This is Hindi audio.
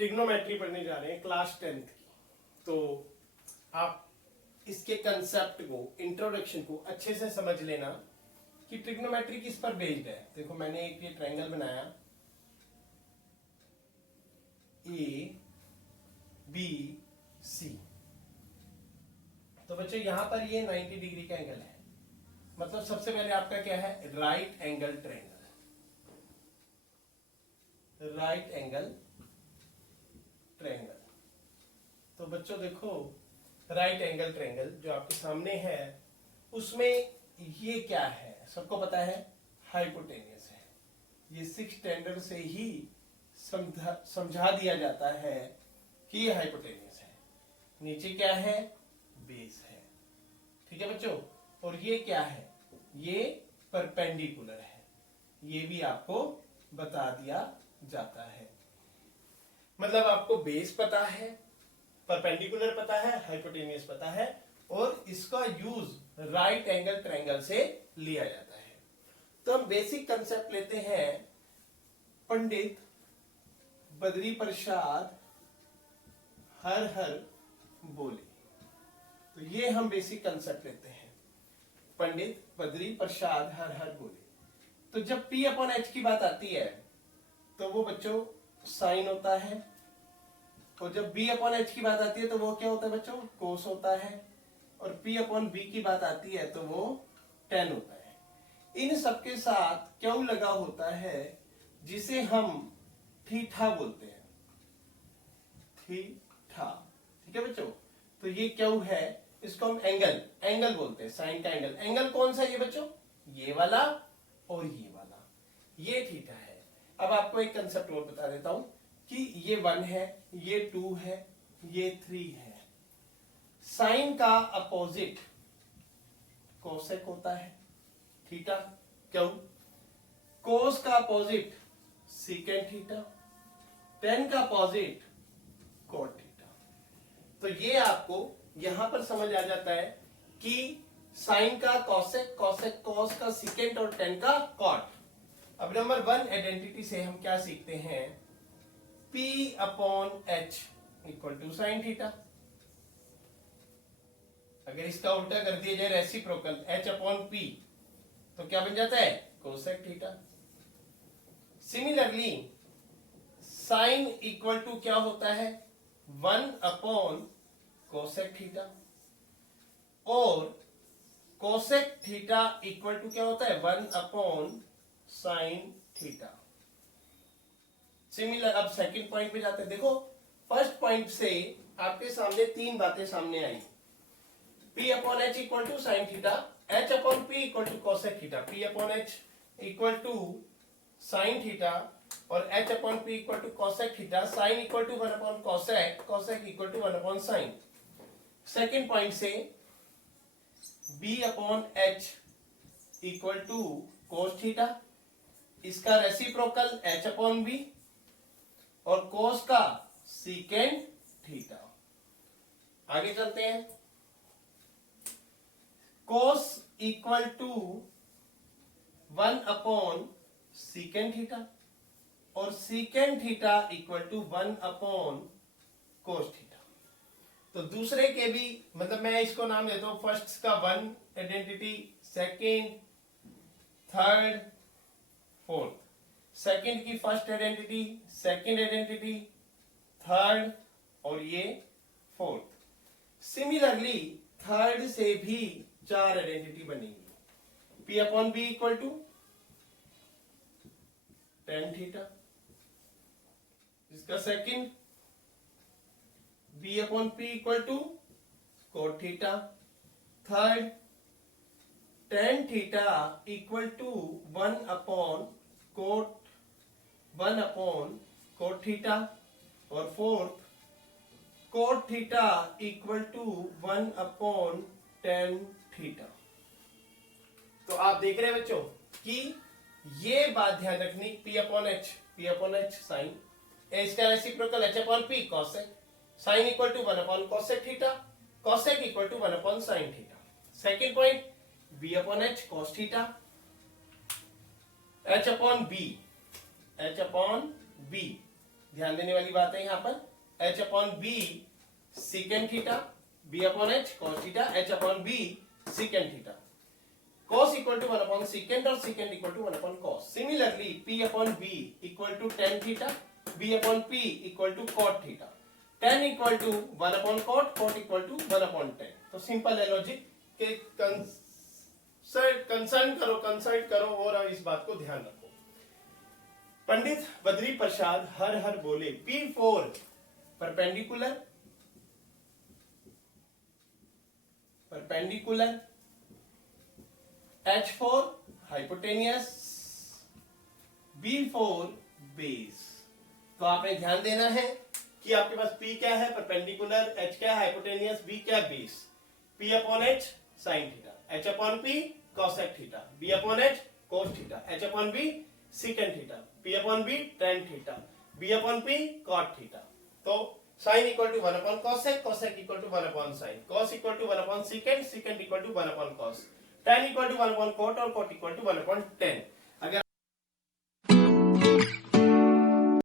ट्रिग्नोमेट्री पढ़ने जा रहे हैं क्लास 10th की। तो आप इसके कंसेप्ट को, इंट्रोडक्शन को अच्छे से समझ लेना कि ट्रिग्नोमेट्री किस पर बेस्ड है। देखो मैंने एक ये ट्रायंगल बनाया ए बी सी। तो बच्चों यहां पर ये 90 डिग्री का एंगल है, मतलब सबसे पहले आपका क्या है, right angle triangle. Right angle triangle. तो बच्चों देखो राइट एंगल ट्रायंगल जो आपके सामने है उसमें ये क्या है, सबको पता है हाइपोटेनियस है। ये 6th स्टैंडर्ड से ही समझा दिया जाता है कि ये हाइपोटेनियस है। नीचे क्या है, बेस है। ठीक है बच्चों, और ये क्या है, ये परपेंडिकुलर है। ये भी आपको बता दिया जाता है। मतलब आपको बेस पता है, परपेंडिकुलर पता है, हाइपोटेनियस पता है, और इसका यूज राइट एंगल ट्रायंगल से लिया जाता है। तो हम बेसिक कंसेप्ट लेते हैं पंडित बद्री प्रसाद हर हर बोले। तो ये हम बेसिक कंसेप्ट लेते हैं, पंडित बद्री प्रसाद हर हर बोले। तो जब P अपॉन H की बात आती है तो वो बच्चों साइन होता है, और जब B अपॉन H की बात आती है तो वो क्या होता है बच्चों, कोस होता है, और P अपॉन B की बात आती है तो वो टेन होता है। इन सबके साथ क्यों लगा होता है जिसे हम थीटा बोलते हैं, थीटा। ठीक है बच्चों, तो ये क्यों है, इसको हम एंगल बोलते हैं, साइन का एंगल। एंगल कौन सा है ये बच्चों, ये वाला और ये वाला, ये थीटा है। अब आपको एक कंसेप्ट और बता देता हूं कि ये 1 है, ये 2 है, ये 3 है। साइन का अपोजिट कोसेक होता है, थीटा। क्यों, कोस का अपोजिट सीकेंट थीटा, टेन का अपोजिट कॉट थीटा। तो ये आपको यहां पर समझ आ जाता है कि साइन का कॉसेक, कॉसेक कॉस का सीकेंट, और टेन का कॉट। अब नंबर 1 आइडेंटिटी से हम क्या सीखते हैं, P upon H equal to sine theta. अगर इसका उल्टा कर दिया जाए रेसिप्रोकल H अपॉन P तो क्या बन जाता है, cosec theta. Similarly sine equal to क्या होता है, 1 अपॉन कोसेक थीटा, और कोसेक थीटा इक्वल टू क्या होता है, 1 अपॉन साइन थीटा। सिमिलर, अब सेकंड पॉइंट पे जाते हैं। देखो फर्स्ट पॉइंट से आपके सामने 3 बातें सामने आई। P upon H equal to sine theta, H upon P equal to cosec theta, P upon H equal to sine theta, और H upon P equal to cosec theta. Sine equal to 1 upon cosec, cosec equal to 1 upon sine. Second point से B upon H equal to cos theta, इसका रेसिप्रोकल H अपॉन B, और कोस का सीकेंट थीटा। आगे चलते हैं। कोस equal to 1 upon secant theta, और secant theta equal to 1 upon cos theta. तो दूसरे के भी, मतलब मैं इसको नाम देता हूं, फर्स्ट का 1 identity, second, third, fourth. Second की first identity, second identity, third, और ये फोर्थ। सिमिलरली थर्ड से भी 4 आइडेंटिटी बनेगी। P upon B equal to tan theta, इसका second B upon P equal to cot theta, third tan theta equal to 1 upon cot theta, और fourth cot theta equal to 1 upon tan theta. तो आप देख रहे हैं बच्चों कि ये बात ध्यान रखनी, P अपॉन H साइन, इसका reciprocal H upon P cosec, sine equal to 1 upon cosec theta, cosec equal to 1 upon sine theta. Second point B upon H cos theta, H upon B ध्यान देने वाली बात है यहाँ पर, h upon B secant theta, b upon h cos theta, h upon b secant theta, cos equal to 1 upon secant और secant equal to 1 upon cos। Similarly p upon b equal to tan theta, b upon p equal to cot theta, tan equal to 1 upon cot, cot equal to 1 upon tan। तो सिंपल है लॉजिक के कंसल्ट करो और इस बात को ध्यान रखो। पंडित बद्री प्रसाद हर हर बोले, P4 perpendicular H4 hypotenuse, B4 base. तो आपने ध्यान देना है कि आपके पास P क्या है परपेंडिकुलर, H क्या है हाइपोटेनियस, B क्या है base. P upon H sine theta, H upon P cosec theta, B upon H cos theta, H upon B secant theta, P upon B tan theta, B upon P cot theta. तो sine equal to 1 upon cosec, cosec equal to 1 upon sine, cos equal to 1 upon secant, secant equal to 1 upon cos, tan equal to 1 upon cot और cot equal to 1 upon tan।